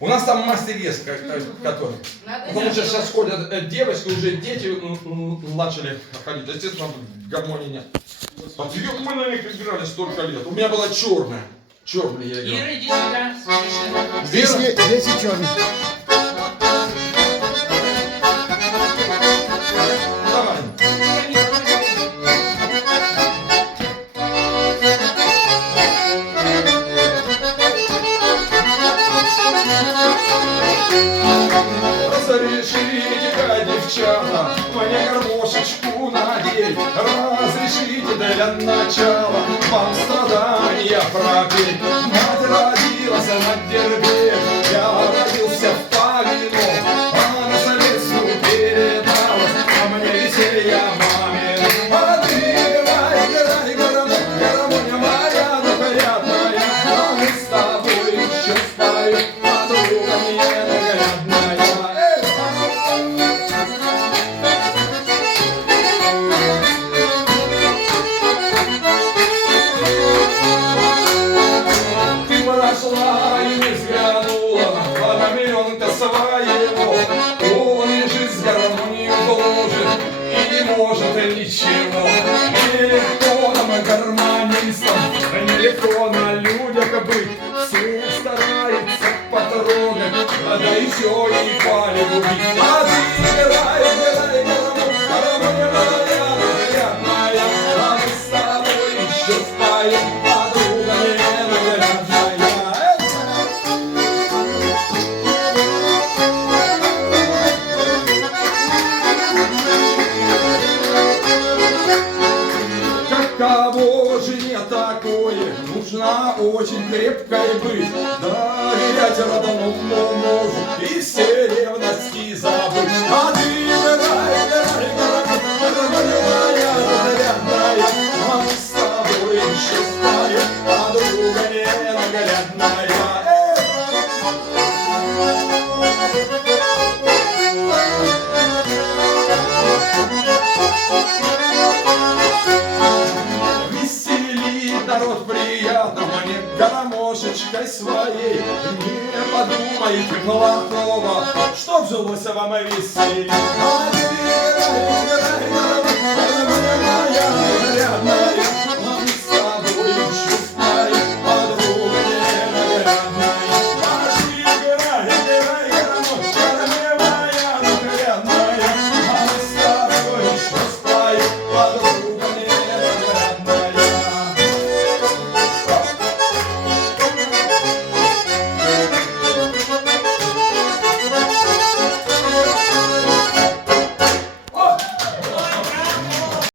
У нас там мастер-ес, который. Потому что сейчас ходят девочки, уже дети начали ходить. Естественно, гармонии нет. А как мы на них играли столько лет? У меня была черная. Черная я играл. Ира, иди сюда. Здесь и черный. Давай. Разрешите, девчата, мне гармошечку надеть. Разрешите для начала вам страдания пропеть. Мать родилась на дербе, я родился в Павино. Она советскую передалась, а мне веселья мамин. А ты играй, гармония моя невероятная, а мы с тобой еще споем, подруга ненаглядная. Прошла и не взглянула на миллион-то своего. Он лежит с гармонией в ложе и не может ничего. Нелегко нам, гармонистам, нелегко на людях быть. Все стараются потрогать, да еще и полюбить. А ты играй, гармония моя невероятная, а мы с тобой еще споем, подруга невероятная. Каково же не такое, нужно очень крепкой быть, доверять родному мужу и все ревности забыть. А ты играй, гармония моя невероятная, а мы с тобой еще споем, подруга ненаглядная. Народ приятно, мне гармошечкой своей. Не подумайте плохого, чтоб жилось вам веселей. А ты играй, гармония моя невероятная,